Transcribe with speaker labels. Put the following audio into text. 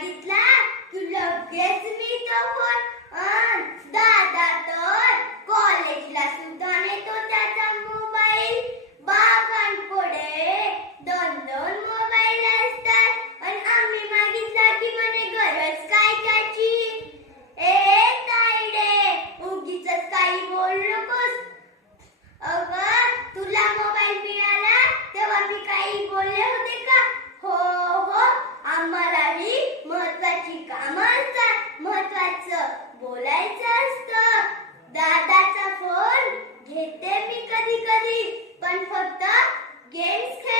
Speaker 1: Geldikler, güllü gezmeyi de var. असली पण फक्त गेम्स खेळ